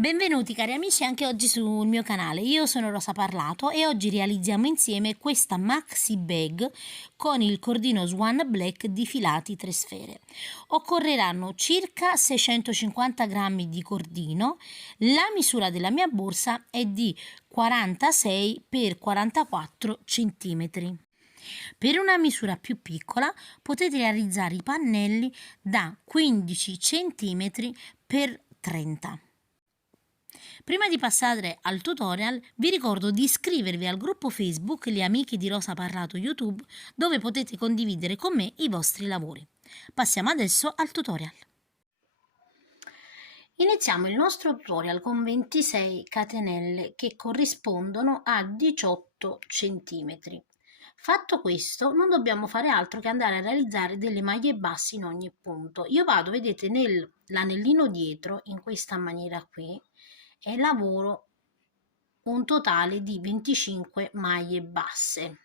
Benvenuti cari amici anche oggi sul mio canale. Io sono Rosa Parlato e oggi realizziamo insieme questa maxi bag con il cordino Swan Black di filati 3 sfere. Occorreranno circa 650 grammi di cordino. La misura della mia borsa è di 46 x 44 cm. Per una misura più piccola potete realizzare i pannelli da 15 cm x 30. Prima di passare al tutorial vi ricordo di iscrivervi al gruppo Facebook Le Amiche di Rosa Parlato YouTube, dove potete condividere con me i vostri lavori. Passiamo adesso al tutorial. Iniziamo il nostro tutorial con 26 catenelle che corrispondono a 18 cm. Fatto questo, non dobbiamo fare altro che andare a realizzare delle maglie basse in ogni punto. Io vado, vedete, nell'anellino dietro, in questa maniera qui, e lavoro un totale di 25 maglie basse.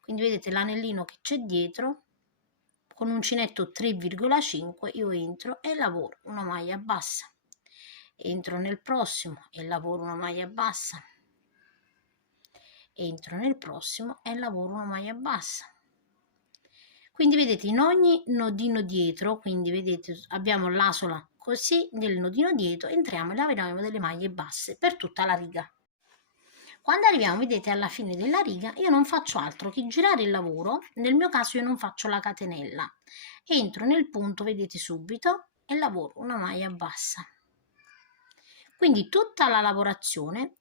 Quindi vedete l'anellino che c'è dietro, con uncinetto 3,5 io entro e lavoro una maglia bassa, entro nel prossimo e lavoro una maglia bassa, entro nel prossimo e lavoro una maglia bassa. Quindi vedete, in ogni nodino dietro, quindi vedete abbiamo l'asola così, nel nodino dietro entriamo e lavoriamo delle maglie basse per tutta la riga. Quando arriviamo, vedete, alla fine della riga, io non faccio altro che girare il lavoro. Nel mio caso io non faccio la catenella, entro nel punto, vedete, subito e lavoro una maglia bassa. Quindi tutta la lavorazione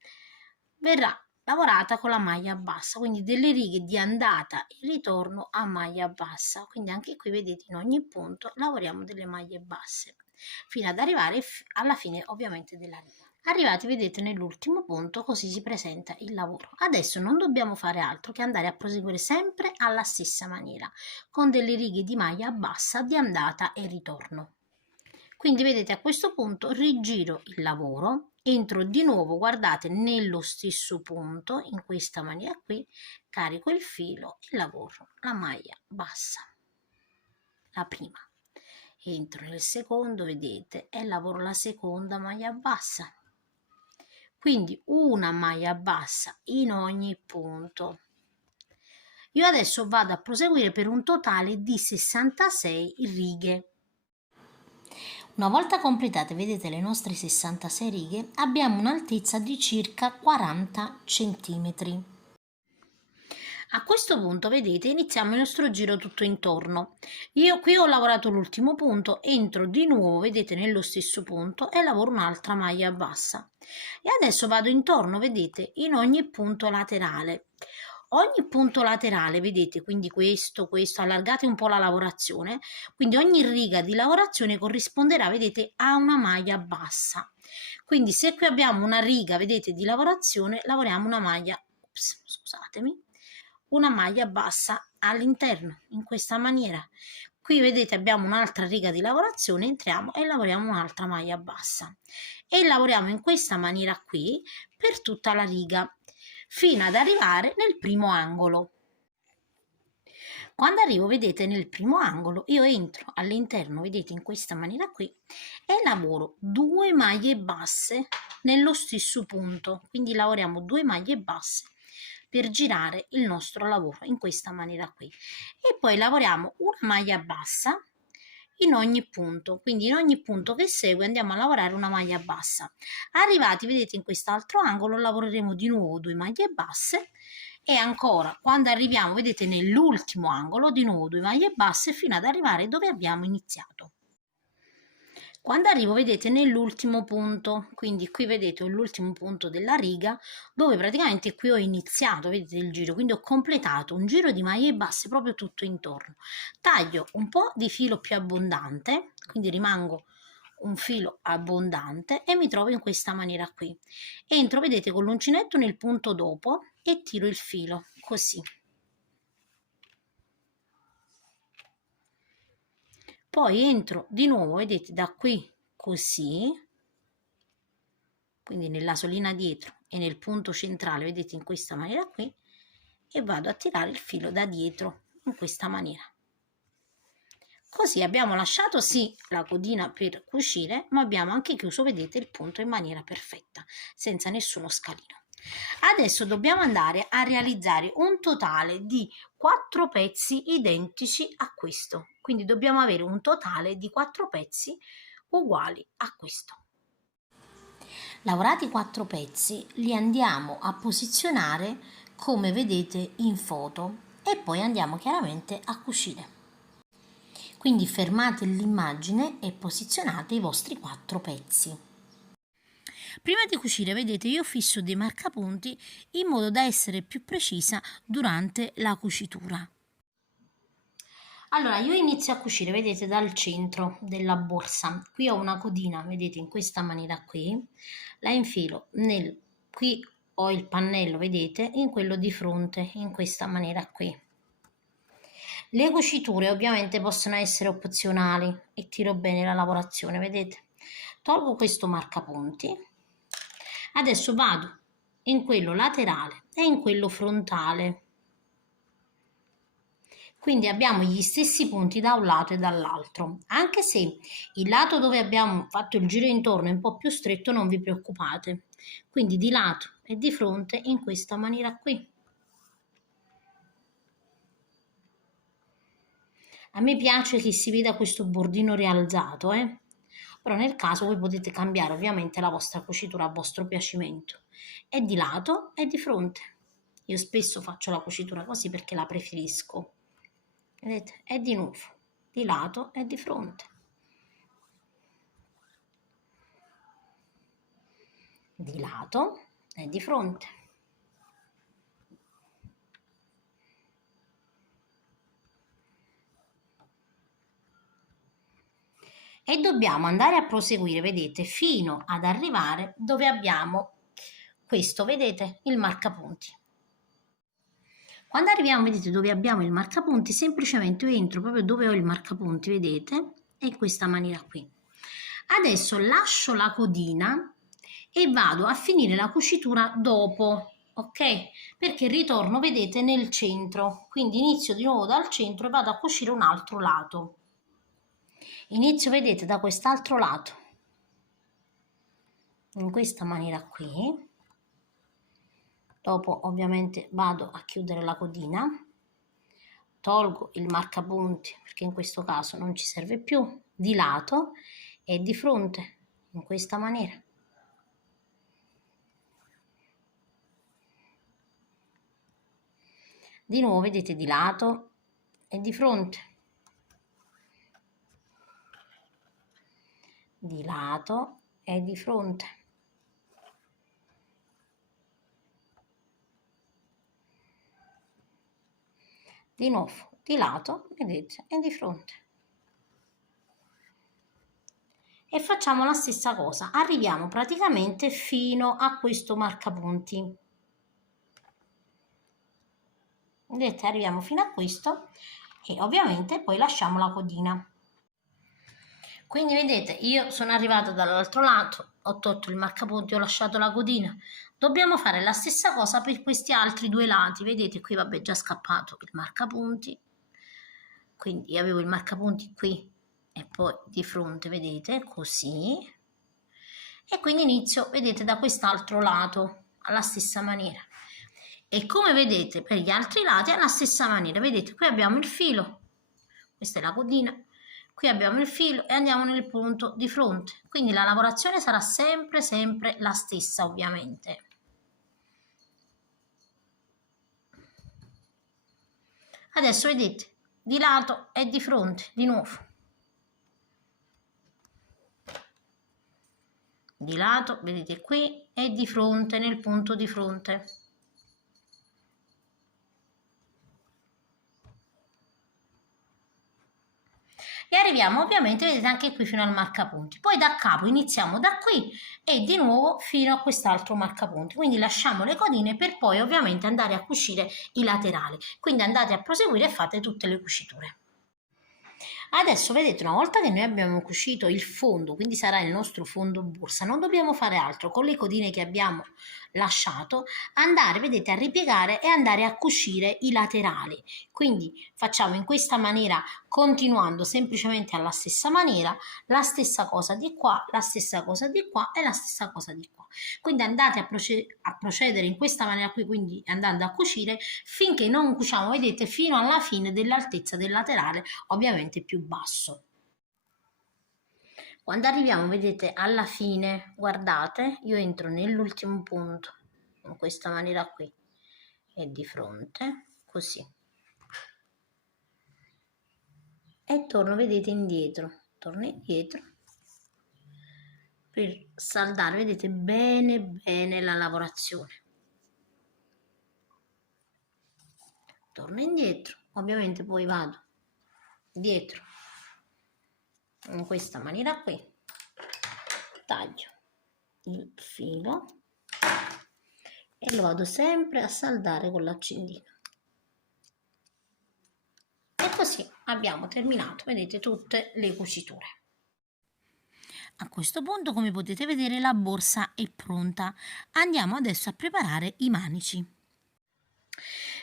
verrà lavorata con la maglia bassa, quindi delle righe di andata e ritorno a maglia bassa. Quindi anche qui vedete, in ogni punto lavoriamo delle maglie basse fino ad arrivare alla fine, ovviamente, della riga. Arrivati, vedete, nell'ultimo punto, così si presenta il lavoro. Adesso non dobbiamo fare altro che andare a proseguire sempre alla stessa maniera, con delle righe di maglia bassa di andata e ritorno. Quindi vedete, a questo punto rigiro il lavoro, entro di nuovo, guardate, nello stesso punto, in questa maniera qui, carico il filo e lavoro la maglia bassa, la prima. Entro nel secondo, vedete, e lavoro la seconda maglia bassa. Quindi una maglia bassa in ogni punto. Io adesso vado a proseguire per un totale di 66 righe. Una volta completate, vedete, le nostre 66 righe, abbiamo un'altezza di circa 40 cm. A questo punto, vedete, iniziamo il nostro giro tutto intorno. Io qui ho lavorato l'ultimo punto, entro di nuovo, vedete, nello stesso punto e lavoro un'altra maglia bassa. E adesso vado intorno, vedete, in ogni punto laterale. Ogni punto laterale, vedete, quindi questo, allargate un po' la lavorazione, quindi ogni riga di lavorazione corrisponderà, vedete, a una maglia bassa. Quindi se qui abbiamo una riga, vedete, di lavorazione, lavoriamo una maglia, scusatemi, una maglia bassa all'interno, in questa maniera. Qui vedete abbiamo un'altra riga di lavorazione, entriamo e lavoriamo un'altra maglia bassa e lavoriamo in questa maniera qui per tutta la riga fino ad arrivare nel primo angolo. Quando arrivo, vedete, nel primo angolo io entro all'interno, vedete, in questa maniera qui e lavoro 2 maglie basse nello stesso punto, quindi lavoriamo 2 maglie basse per girare il nostro lavoro in questa maniera qui e poi lavoriamo una maglia bassa in ogni punto, quindi in ogni punto che segue andiamo a lavorare una maglia bassa. Arrivati, vedete, in quest'altro angolo lavoreremo di nuovo 2 maglie basse e ancora quando arriviamo, vedete, nell'ultimo angolo di nuovo 2 maglie basse fino ad arrivare dove abbiamo iniziato. Quando arrivo, vedete, nell'ultimo punto, quindi qui vedete l'ultimo punto della riga dove praticamente qui ho iniziato, vedete, il giro, quindi ho completato un giro di maglie basse proprio tutto intorno. Taglio un po' di filo più abbondante, quindi rimango un filo abbondante e mi trovo in questa maniera qui. Entro, vedete, con l'uncinetto nel punto dopo e tiro il filo così. Poi entro di nuovo, vedete, da qui così, quindi nella solina dietro e nel punto centrale, vedete, in questa maniera qui, e vado a tirare il filo da dietro in questa maniera. Così abbiamo lasciato sì la codina per cucire, ma abbiamo anche chiuso, vedete, il punto in maniera perfetta, senza nessuno scalino. Adesso dobbiamo andare a realizzare un totale di 4 pezzi identici a questo, quindi dobbiamo avere un totale di 4 pezzi uguali a questo. Lavorati 4 pezzi li andiamo a posizionare come vedete in foto e poi andiamo chiaramente a cucire. Quindi fermate l'immagine e posizionate i vostri 4 pezzi. Prima di cucire, vedete, io fisso dei marcapunti in modo da essere più precisa durante la cucitura. Allora, io inizio a cucire, vedete, dal centro della borsa. Qui ho una codina, vedete, in questa maniera qui. La infilo qui ho il pannello, vedete, in quello di fronte, in questa maniera qui. Le cuciture ovviamente possono essere opzionali e tiro bene la lavorazione, vedete. Tolgo questo marcapunti. Adesso vado in quello laterale e in quello frontale. Quindi abbiamo gli stessi punti da un lato e dall'altro, anche se il lato dove abbiamo fatto il giro intorno è un po' più stretto, non vi preoccupate. Quindi di lato e di fronte in questa maniera qui. A me piace che si veda questo bordino rialzato, però nel caso voi potete cambiare ovviamente la vostra cucitura a vostro piacimento. E di lato e di fronte. Io spesso faccio la cucitura così perché la preferisco. Vedete? E di nuovo, di lato e di fronte. Di lato e di fronte. E dobbiamo andare a proseguire, vedete, fino ad arrivare dove abbiamo questo, vedete, il marcapunti. Quando arriviamo, vedete, dove abbiamo il marcapunti, semplicemente io entro proprio dove ho il marcapunti, vedete, in questa maniera qui. Adesso lascio la codina e vado a finire la cucitura dopo, ok? Perché ritorno, vedete, nel centro. Quindi inizio di nuovo dal centro e vado a cucire un altro lato. Inizio, vedete, da quest'altro lato, in questa maniera qui. Dopo ovviamente vado a chiudere la codina, tolgo il marcapunti perché in questo caso non ci serve più, di lato e di fronte, in questa maniera. Di nuovo, vedete, di lato e di fronte. Di lato e di fronte. Di nuovo, di lato, vedete, e di fronte. E facciamo la stessa cosa, arriviamo praticamente fino a questo marcapunti. Vedete, arriviamo fino a questo e ovviamente poi lasciamo la codina. Quindi vedete, io sono arrivata dall'altro lato, ho tolto il marcapunti, ho lasciato la codina. Dobbiamo fare la stessa cosa per questi altri due lati. Vedete, qui vabbè già scappato il marcapunti. Quindi avevo il marcapunti qui e poi di fronte, vedete, così. E quindi inizio, vedete, da quest'altro lato, alla stessa maniera. E come vedete per gli altri lati alla stessa maniera. Vedete, qui abbiamo il filo, questa è la codina. Qui abbiamo il filo e andiamo nel punto di fronte. Quindi la lavorazione sarà sempre la stessa, ovviamente. Adesso vedete, di lato e di fronte, di nuovo. Di lato, vedete qui, e di fronte, nel punto di fronte. E arriviamo ovviamente, vedete, anche qui fino al marcapunti. Poi da capo iniziamo da qui e di nuovo fino a quest'altro marcapunti. Quindi lasciamo le codine per poi ovviamente andare a cucire i laterali. Quindi andate a proseguire e fate tutte le cuciture. Adesso vedete, una volta che noi abbiamo cucito il fondo, quindi sarà il nostro fondo borsa, non dobbiamo fare altro con le codine che abbiamo lasciato, andare, vedete, a ripiegare e andare a cucire i laterali. Quindi facciamo in questa maniera, continuando semplicemente alla stessa maniera, la stessa cosa di qua, la stessa cosa di qua e la stessa cosa di qua. Quindi andate a procedere in questa maniera qui, quindi andando a cucire finché non cuciamo, vedete, fino alla fine dell'altezza del laterale, ovviamente più basso. Quando arriviamo, vedete, alla fine, guardate, io entro nell'ultimo punto, in questa maniera qui, e di fronte, così. E torno, vedete, indietro, torno indietro, per saldare, vedete, bene bene la lavorazione. Torno indietro, ovviamente poi vado dietro, in questa maniera qui, taglio il filo e lo vado sempre a saldare con l'accendino. E così abbiamo terminato, vedete, tutte le cuciture. A questo punto, come potete vedere, la borsa è pronta. Andiamo adesso a preparare i manici.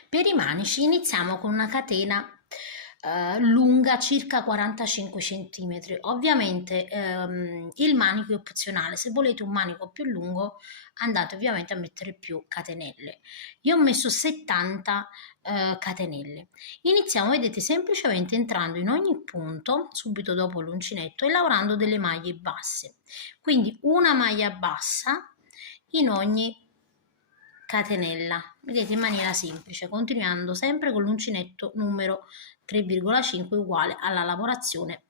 Per i manici iniziamo con una catena lunga circa 45 cm. Ovviamente il manico è opzionale, se volete un manico più lungo andate ovviamente a mettere più catenelle. Io ho messo 70 catenelle. Iniziamo, vedete, semplicemente entrando in ogni punto subito dopo l'uncinetto e lavorando delle maglie basse. Quindi una maglia bassa in ogni catenella, vedete, in maniera semplice, continuando sempre con l'uncinetto numero 3,5 uguale alla lavorazione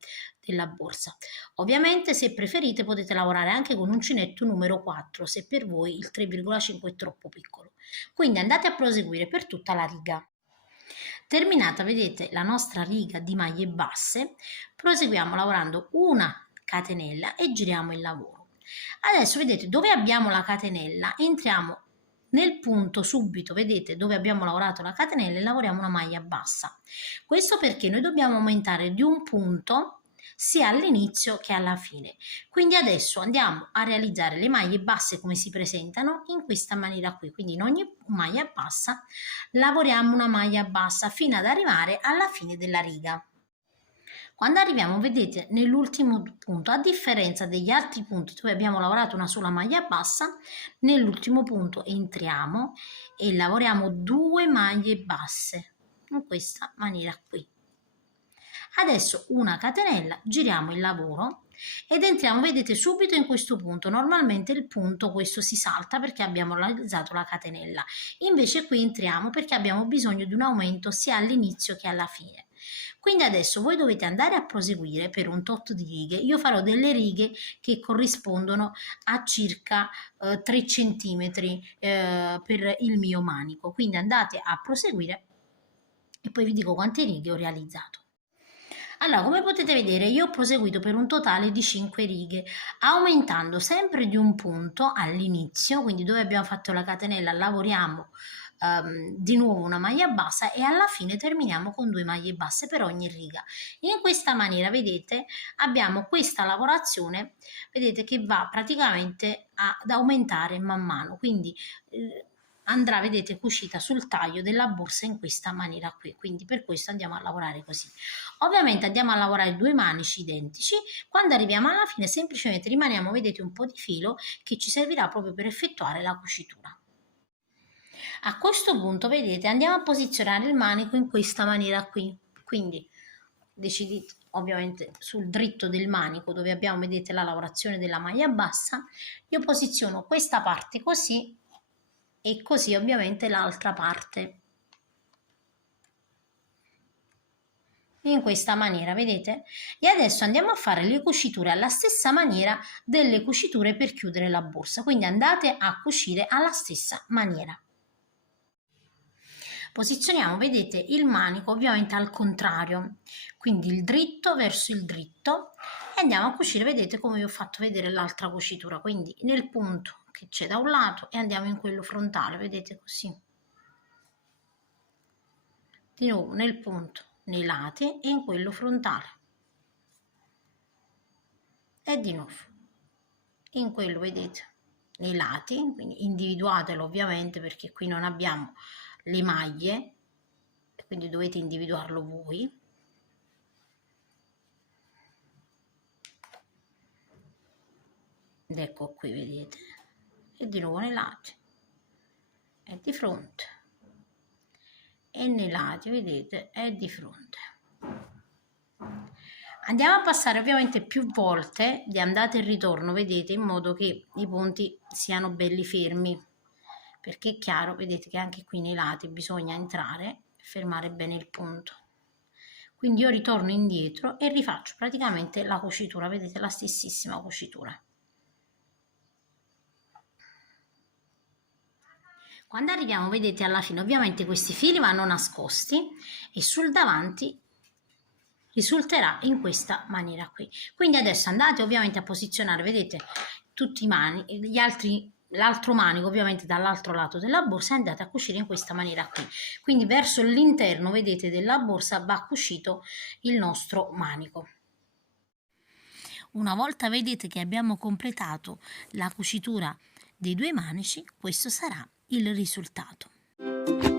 della borsa. Ovviamente, se preferite, potete lavorare anche con uncinetto numero 4 se per voi il 3,5 è troppo piccolo. Quindi andate a proseguire per tutta la riga. Terminata, vedete, la nostra riga di maglie basse, proseguiamo lavorando una catenella e giriamo il lavoro. Adesso vedete dove abbiamo la catenella, entriamo nel punto subito, vedete, dove abbiamo lavorato la catenella e lavoriamo una maglia bassa. Questo perché noi dobbiamo aumentare di un punto sia all'inizio che alla fine. Quindi adesso andiamo a realizzare le maglie basse come si presentano in questa maniera qui. Quindi in ogni maglia bassa lavoriamo una maglia bassa fino ad arrivare alla fine della riga. Quando arriviamo, vedete, nell'ultimo punto, a differenza degli altri punti dove abbiamo lavorato una sola maglia bassa, nell'ultimo punto entriamo e lavoriamo 2 maglie basse in questa maniera qui. Adesso una catenella, giriamo il lavoro ed entriamo, vedete, subito in questo punto. Normalmente il punto questo si salta perché abbiamo realizzato la catenella, invece qui entriamo perché abbiamo bisogno di un aumento sia all'inizio che alla fine. Quindi adesso voi dovete andare a proseguire per un tot di righe. Io farò delle righe che corrispondono a circa 3 cm per il mio manico. Quindi andate a proseguire e poi vi dico quante righe ho realizzato. Allora, come potete vedere, io ho proseguito per un totale di 5 righe, aumentando sempre di un punto all'inizio, quindi dove abbiamo fatto la catenella lavoriamo di nuovo una maglia bassa e alla fine terminiamo con 2 maglie basse per ogni riga. In questa maniera, vedete, abbiamo questa lavorazione, vedete, che va praticamente ad aumentare man mano, quindi andrà, vedete, cucita sul taglio della borsa in questa maniera qui, quindi per questo andiamo a lavorare così. Ovviamente andiamo a lavorare 2 manici identici, quando arriviamo alla fine semplicemente rimaniamo, vedete, un po' di filo che ci servirà proprio per effettuare la cucitura. A questo punto, vedete, andiamo a posizionare il manico in questa maniera qui, quindi decidete ovviamente sul dritto del manico dove abbiamo, vedete, la lavorazione della maglia bassa. Io posiziono questa parte così e così ovviamente l'altra parte in questa maniera, vedete? E adesso andiamo a fare le cuciture alla stessa maniera delle cuciture per chiudere la borsa, quindi andate a cucire alla stessa maniera. Posizioniamo, vedete, il manico ovviamente al contrario, quindi il dritto verso il dritto e andiamo a cucire, vedete, come vi ho fatto vedere l'altra cucitura, quindi nel punto che c'è da un lato e andiamo in quello frontale, vedete, così. Di nuovo nel punto, nei lati e in quello frontale. e di nuovo in quello, vedete, nei lati, quindi individuatelo ovviamente perché qui non abbiamo le maglie, quindi dovete individuarlo voi. Ed ecco qui, vedete, e di nuovo nei lati e di fronte e nei lati, vedete, e di fronte. Andiamo a passare ovviamente più volte di andata e ritorno, vedete, in modo che i punti siano belli fermi, perché è chiaro, vedete che anche qui nei lati bisogna entrare e fermare bene il punto. Quindi io ritorno indietro e rifaccio praticamente la cucitura, vedete, la stessissima cucitura. Quando arriviamo, vedete, alla fine, ovviamente questi fili vanno nascosti e sul davanti risulterà in questa maniera qui. Quindi adesso andate ovviamente a posizionare, vedete, tutti i manici, l'altro manico ovviamente dall'altro lato della borsa e andate a cucire in questa maniera qui. Quindi verso l'interno, vedete, della borsa va cucito il nostro manico. Una volta vedete che abbiamo completato la cucitura dei due manici, questo sarà il risultato.